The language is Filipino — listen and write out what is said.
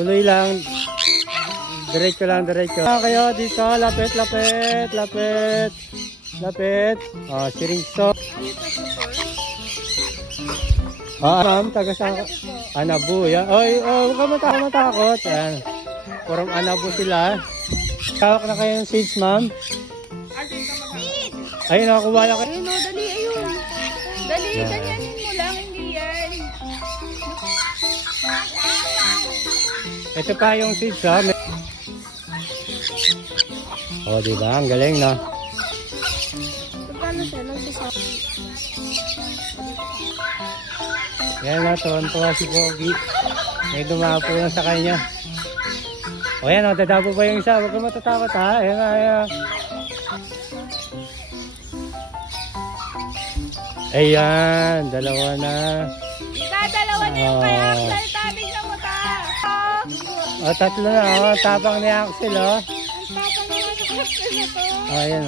Tuloy lang. Diretso lang, diretso. Kayo dito, lapit, lapit, lapit. Lapit. Si Rizzo. Ma'am, taga sa Anabu. Yan. Huwag ka matakot. Yan. From Anabu sila. Tawag na kayo ng seeds, ma'am. Ayun, nakakuha na kayo. Ayun, dali, ayun. Dali, ganyanin mo lang, hindi yan. Ito pa yung seeds, ha. Diba? Ang galing, no? Paano siya? Nagsasabi. Yan na, tuwan-tuwa si Pogi. May dumapo na sa kanya. Yan, dadabo pa yung isa. Huwag ka matatakot, ha? Ayan. Ayan, dalawa na. Dalawa na yung kay Axel. Tabi na mo ta. Tatlo na, tapang ni Axel, Ang tapang naman sa Axel na to. Ayan,